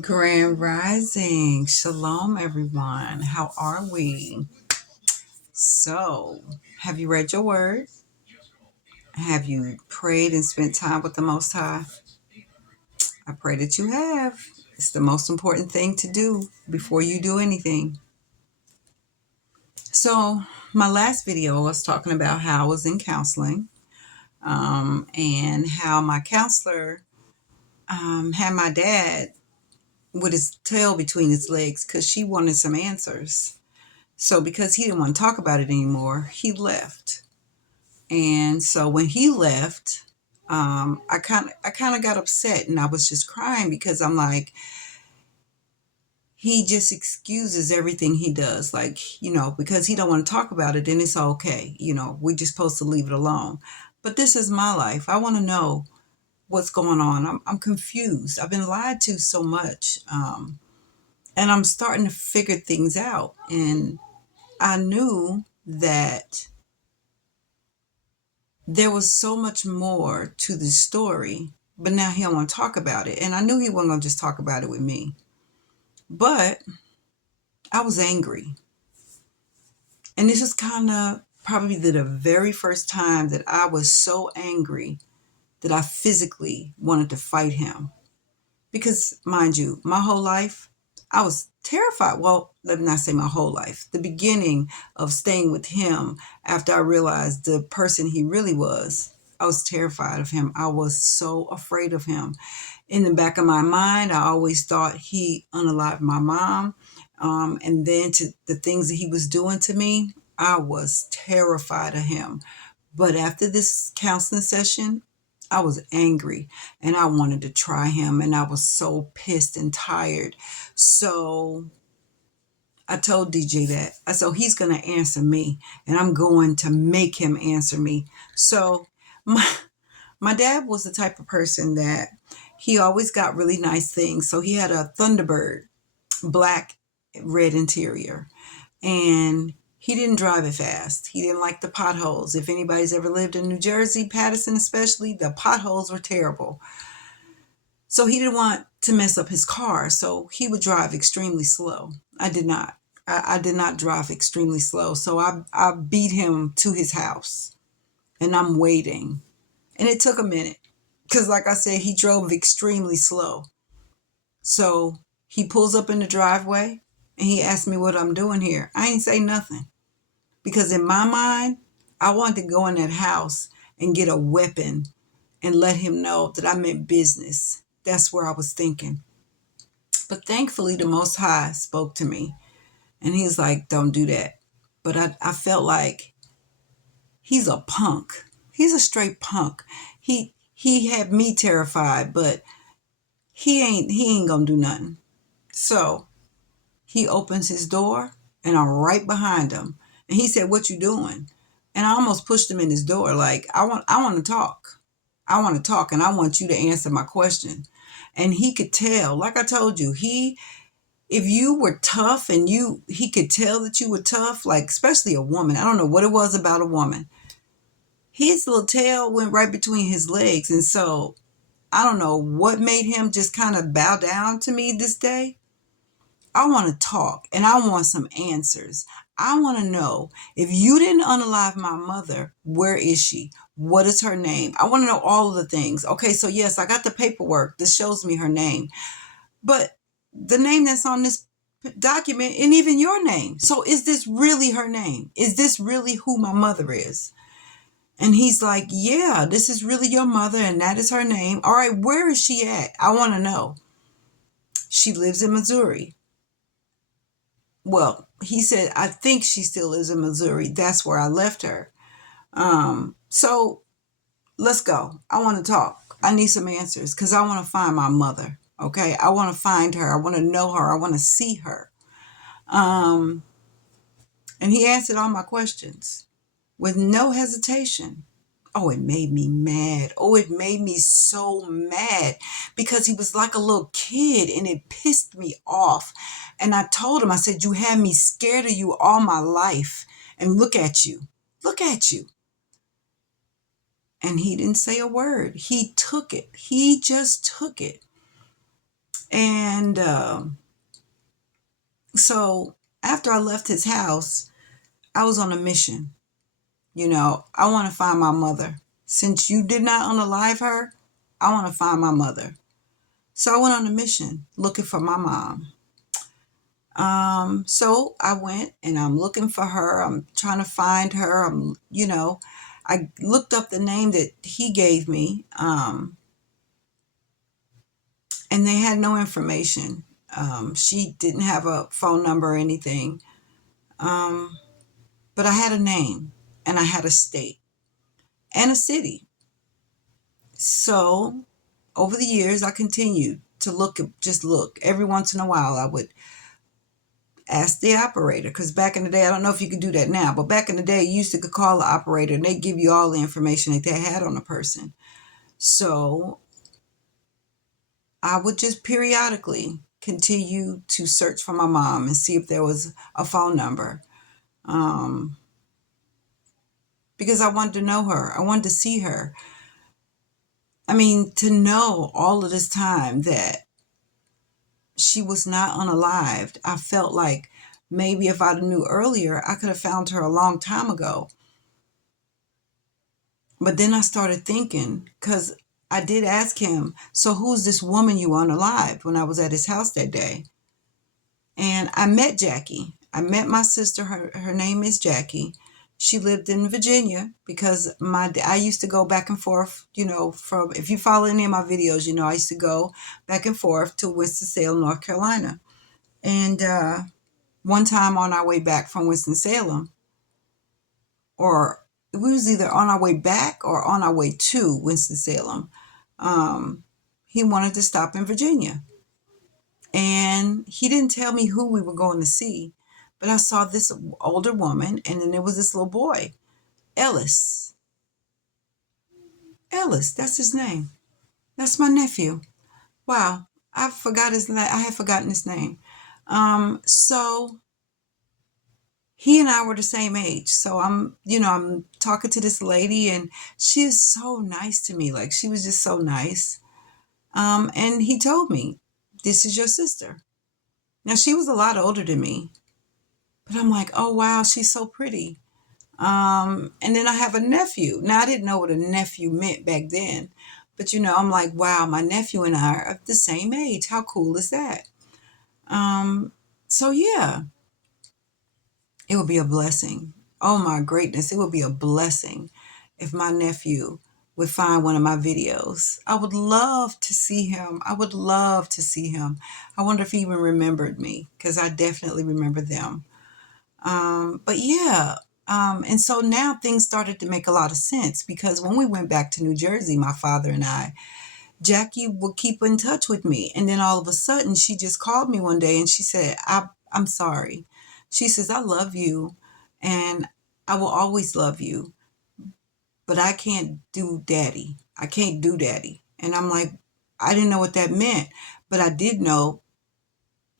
Grand Rising. Shalom, everyone. How are we? So, have you read your word? Have you prayed and spent time with the Most High? I pray that you have. It's the most important thing to do before you do anything. So, my last video I was talking about how I was in counseling and how my counselor had my dad with his tail between his legs because she wanted some answers. So because he didn't want to talk about it anymore, he left. And so when he left, I kind of got upset and I was just crying because I'm like, he just excuses everything he does, like because he don't want to talk about it, then it's okay. We're just supposed to leave it alone. But this is my life. I want to know what's going on. I'm confused. I've been lied to so much, and I'm starting to figure things out. And I knew that there was so much more to the story, but now he don't want to talk about it. And I knew he wasn't going to just talk about it with me. But I was angry. And this is kind of probably the very first time that I was so angry that I physically wanted to fight him. Because, mind you, my whole life, I was terrified. Well, let me not say my whole life. The beginning of staying with him after I realized the person he really was, I was terrified of him. I was so afraid of him. In the back of my mind, I always thought he unalived my mom. And then to the things that he was doing to me, I was terrified of him. But after this counseling session, I was angry and I wanted to try him, and I was so pissed and tired. So I told DJ that. I said, he's going to answer me and I'm going to make him answer me. So my dad was the type of person that he always got really nice things. So he had a Thunderbird, black, red interior. And he didn't drive it fast. He didn't like the potholes. If anybody's ever lived in New Jersey, Patterson especially, the potholes were terrible. So he didn't want to mess up his car. So he would drive extremely slow. I did not. I did not drive extremely slow. So I beat him to his house and I'm waiting. And it took a minute because, like I said, he drove extremely slow. So he pulls up in the driveway and he asked me what I'm doing here. I ain't say nothing. Because in my mind, I wanted to go in that house and get a weapon and let him know that I meant business. That's where I was thinking. But thankfully, the Most High spoke to me and he's like, don't do that. But I felt like he's a punk. He's a straight punk. He had me terrified, but he ain't gonna do nothing. So he opens his door and I'm right behind him. And he said, what you doing? And I almost pushed him in his door. Like, I want to talk. I want to talk and I want you to answer my question. And he could tell, like I told you, if you were tough and he could tell that you were tough, like especially a woman. I don't know what it was about a woman. His little tail went right between his legs. And so I don't know what made him just kind of bow down to me this day. I want to talk and I want some answers. I want to know, if you didn't unalive my mother, where is she? What is her name? I want to know all of the things. Okay, so yes, I got the paperwork. This shows me her name. But the name that's on this document and even your name. So is this really her name? Is this really who my mother is? And he's like, yeah, this is really your mother and that is her name. All right, where is she at? I want to know. She lives in Missouri. Well, he said, I think she still lives in Missouri. That's where I left her. So let's go. I want to talk. I need some answers because I want to find my mother. Okay. I want to find her. I want to know her. I want to see her. Um, and he answered all my questions with no hesitation. Oh, it made me mad. Oh, it made me so mad because he was like a little kid and it pissed me off. And I told him, I said, you had me scared of you all my life. And look at you. Look at you. And he didn't say a word. He took it. He just took it. And so after I left his house, I was on a mission. I want to find my mother. Since you did not unalive her, I want to find my mother. So I went on a mission looking for my mom. So I went and I'm looking for her. I'm trying to find her. I looked up the name that he gave me, and they had no information. She didn't have a phone number or anything. Um, but I had a name and I had a state and a city. So over the years, I continued to just look. Every once in a while, I would ask the operator, because back in the day, I don't know if you can do that now, but back in the day, you used to call the operator and they give you all the information that they had on a person. So I would just periodically continue to search for my mom and see if there was a phone number, um, because I wanted to know her. I wanted to see her. I mean, to know all of this time that she was not unalived, I felt like maybe if I knew earlier, I could have found her a long time ago. But then I started thinking, because I did ask him, so who's this woman you unalived, when I was at his house that day? And I met Jackie. I met my sister. Her name is Jackie. She lived in Virginia, because I used to go back and forth, from, if you follow any of my videos, I used to go back and forth to Winston-Salem, North Carolina. And one time on our way back from Winston-Salem, or we was either on our way back or on our way to Winston-Salem, um, he wanted to stop in Virginia. And he didn't tell me who we were going to see, but I saw this older woman, and then there was this little boy, Ellis. Ellis, that's his name. That's my nephew. Wow, I forgot his name. I had forgotten his name. So he and I were the same age. So I'm talking to this lady, and she is so nice to me. Like, she was just so nice. And he told me, "This is your sister." Now, she was a lot older than me, but I'm like, "Oh, wow, she's so pretty." And then I have a nephew. Now, I didn't know what a nephew meant back then, but I'm like, wow, my nephew and I are the same age. How cool is that? Um, so yeah, it would be a blessing. Oh my greatness, it would be a blessing if my nephew would find one of my videos. I would love to see him. I would love to see him. I wonder if he even remembered me, because I definitely remember them. But yeah, and so now things started to make a lot of sense, because when we went back to New Jersey, my father and I, Jackie would keep in touch with me. And then all of a sudden, she just called me one day and she said, I'm sorry. She says, "I love you and I will always love you, but I can't do daddy. I can't do daddy." And I'm like, I didn't know what that meant, but I did know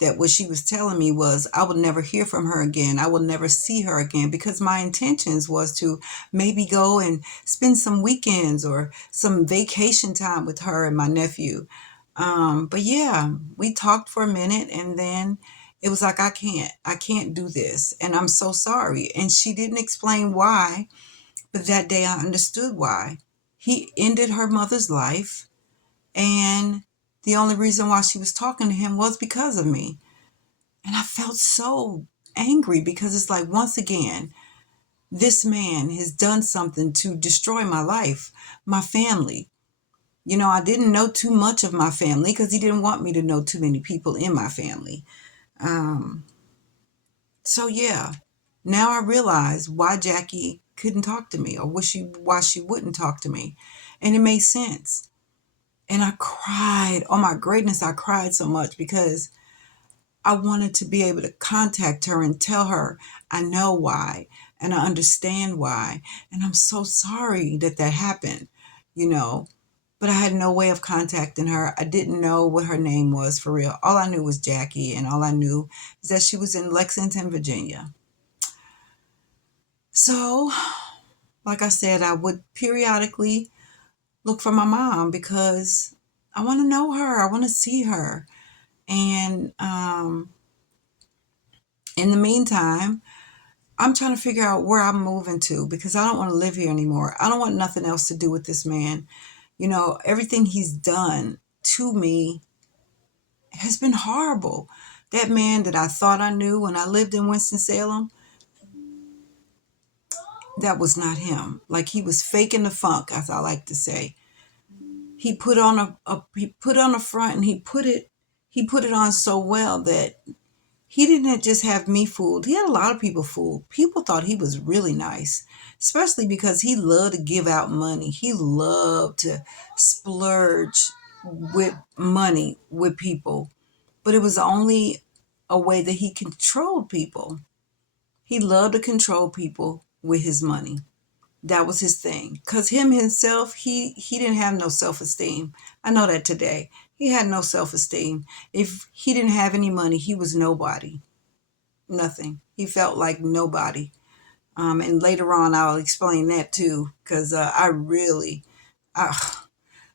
that what she was telling me was I would never hear from her again. I will never see her again, because my intentions was to maybe go and spend some weekends or some vacation time with her and my nephew. But yeah, we talked for a minute, and then it was like, I can't do this. And I'm so sorry. And she didn't explain why, but that day I understood why. He ended her mother's life. And the only reason why she was talking to him was because of me. And I felt so angry, because it's like, once again, this man has done something to destroy my life, my family. I didn't know too much of my family, because he didn't want me to know too many people in my family. Um, so yeah, now I realize why Jackie couldn't talk to me, or why she wouldn't talk to me. And it made sense. And I cried. Oh my greatness, I cried so much, because I wanted to be able to contact her and tell her I know why and I understand why. And I'm so sorry that that happened, you know. But I had no way of contacting her. I didn't know what her name was for real. All I knew was Jackie, and all I knew is that she was in Lexington, Virginia. So, like I said, I would periodically look for my mom, because I want to know her. I want to see her. And in the meantime, I'm trying to figure out where I'm moving to because I don't want to live here anymore. I don't want nothing else to do with this man. You know, everything he's done to me has been horrible. That man that I thought I knew when I lived in Winston-Salem, that was not him. Like he was faking the funk, as I like to say. He put on he put on a front and he put it on so well that he didn't just have me fooled. He had a lot of people fooled. People thought he was really nice, especially because he loved to give out money. He loved to splurge with money with people, but it was only a way that he controlled people. He loved to control people with his money. That was his thing. Cause him himself, he didn't have no self-esteem. I know that today. He had no self-esteem. If he didn't have any money, he was nobody. Nothing. He felt like nobody. And later on, I'll explain that too, because uh,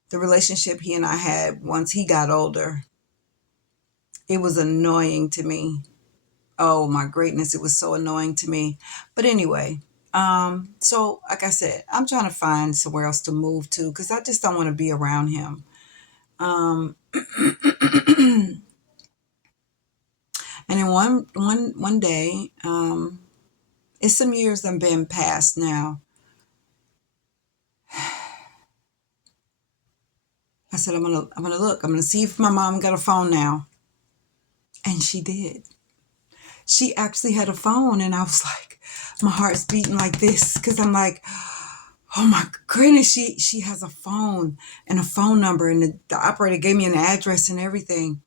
the relationship he and I had once he got older, it was annoying to me. Oh my greatness, it was so annoying to me. But anyway, so like I said, I'm trying to find somewhere else to move to because I just don't want to be around him. Um, and then one day, it's some years that have been past now. I said I'm gonna look. I'm gonna see if my mom got a phone now, and she did. She actually had a phone, and I was like, my heart's beating like this because I'm like, oh my goodness, she has a phone and a phone number, and the operator gave me an address and everything.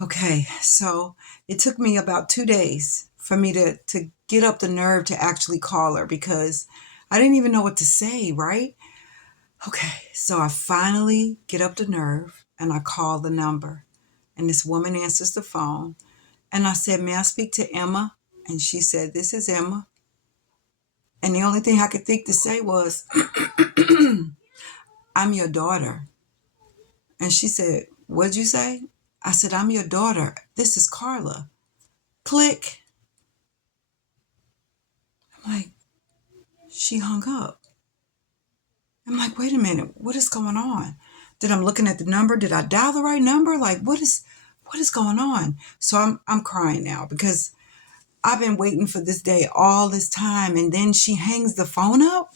Okay, so it took me about 2 days for me to get up the nerve to actually call her because I didn't even know what to say, right? Okay, so I finally get up the nerve and I call the number, and this woman answers the phone, and I said, "May I speak to Emma?" And she said, "This is Emma." And the only thing I could think to say was, "I'm your daughter." And she said, "What'd you say?" I said, "I'm your daughter. This is Carla." Click. I'm like, she hung up. I'm like, wait a minute, what is going on? Did I'm looking at the number? Did I dial the right number? Like, what is going on? So I'm crying now because I've been waiting for this day all this time, and then she hangs the phone up.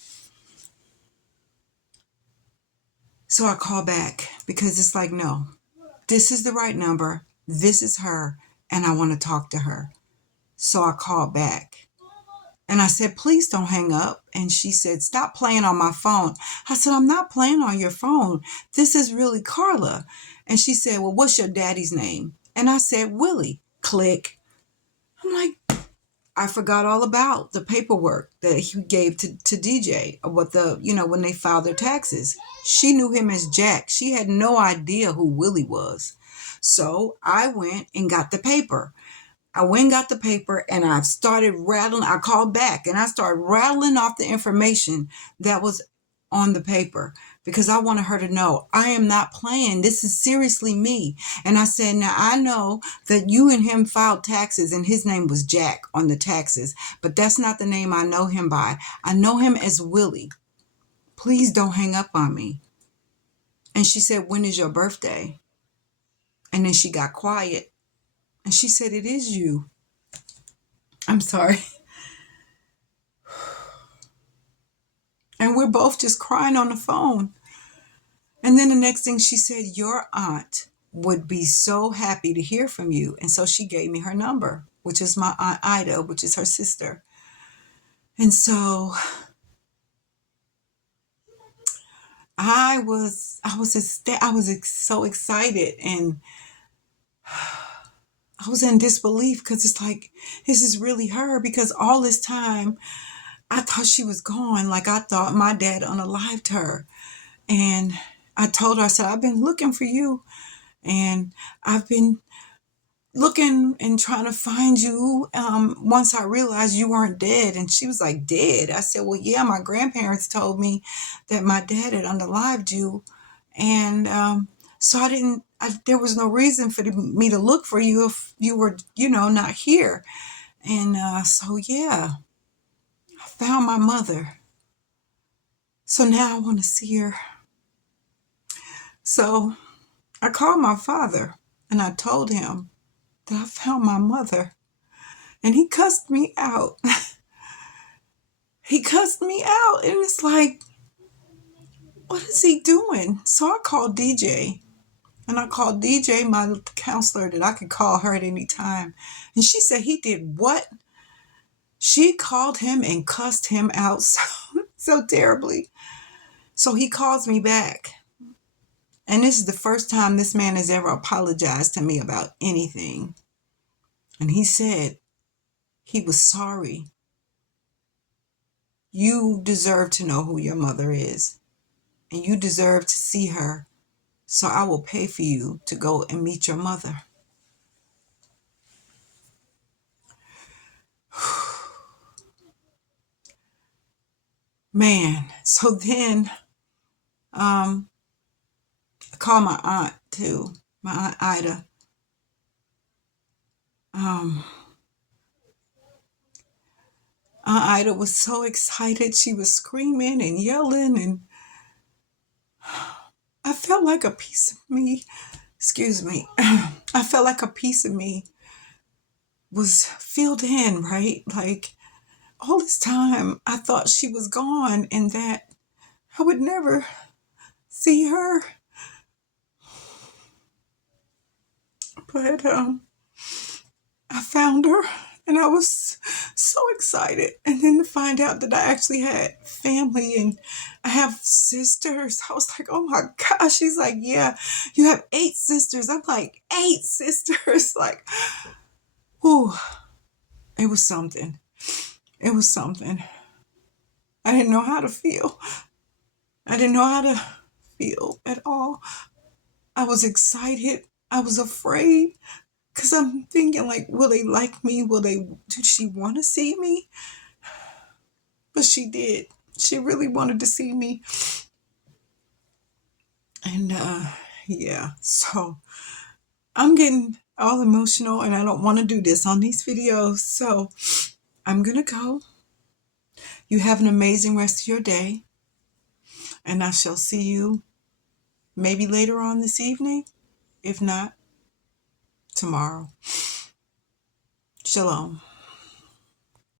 So I call back because it's like, no, this is the right number. This is her, and I want to talk to her. So I called back. And I said, "Please don't hang up." And she said, "Stop playing on my phone." I said, "I'm not playing on your phone. This is really Carla." And she said, "Well, what's your daddy's name?" And I said, "Willie." Click. I'm like, I forgot all about the paperwork that he gave to DJ, what when they filed their taxes. She knew him as Jack. She had no idea who Willie was. So I went and got the paper. I went and got the paper and I started rattling. I called back and I started rattling off the information that was on the paper because I wanted her to know I am not playing. This is seriously me. And I said, "Now I know that you and him filed taxes and his name was Jack on the taxes, but that's not the name I know him by. I know him as Willie. Please don't hang up on me." And she said, "When is your birthday?" And then she got quiet and she said, "It is you." I'm sorry. And we're both just crying on the phone. And then the next thing she said, "Your aunt would be so happy to hear from you." And so she gave me her number, which is my Aunt Ida, which is her sister. And so I was so excited, and I was in disbelief because it's like, this is really her, because all this time I thought she was gone. Like I thought my dad unalived her. And I told her, I said, "I've been looking for you, and I've been looking and trying to find you once I realized you weren't dead." And she was like, "Dead?" I said, "Well, yeah, my grandparents told me that my dad had unalived you." And so there was no reason for me to look for you if you were, not here. And so, yeah, I found my mother. So now I want to see her. So I called my father and I told him that I found my mother. And he cussed me out. He cussed me out. And it's like, what is he doing? So I called DJ. And I called DJ, my counselor, that I could call her at any time. And she said he did what? She called him and cussed him out so terribly. So he calls me back. And this is the first time this man has ever apologized to me about anything. And he said he was sorry. You deserve to know who your mother is. And you deserve to see her. So I will pay for you to go and meet your mother. Man, so then I called my aunt too, my Aunt Ida. Um, Aunt Ida was so excited. She was screaming and yelling, and I felt like a piece of me, excuse me, I felt like a piece of me was filled in, right? Like all this time, I thought she was gone and that I would never see her. But I found her and I was so excited. And then to find out that I actually had family and I have sisters, I was like, oh my gosh. She's like, yeah, you have 8 sisters. I'm like, 8 sisters. Like, whew, it was something. It was something. I didn't know how to feel. I didn't know how to feel at all. I was excited. I was afraid. Because I'm thinking, like, will they like me? Did she want to see me? But she did. She really wanted to see me. And, yeah. So I'm getting all emotional and I don't want to do this on these videos. So I'm going to go. You have an amazing rest of your day. And I shall see you maybe later on this evening. If not, tomorrow. Shalom.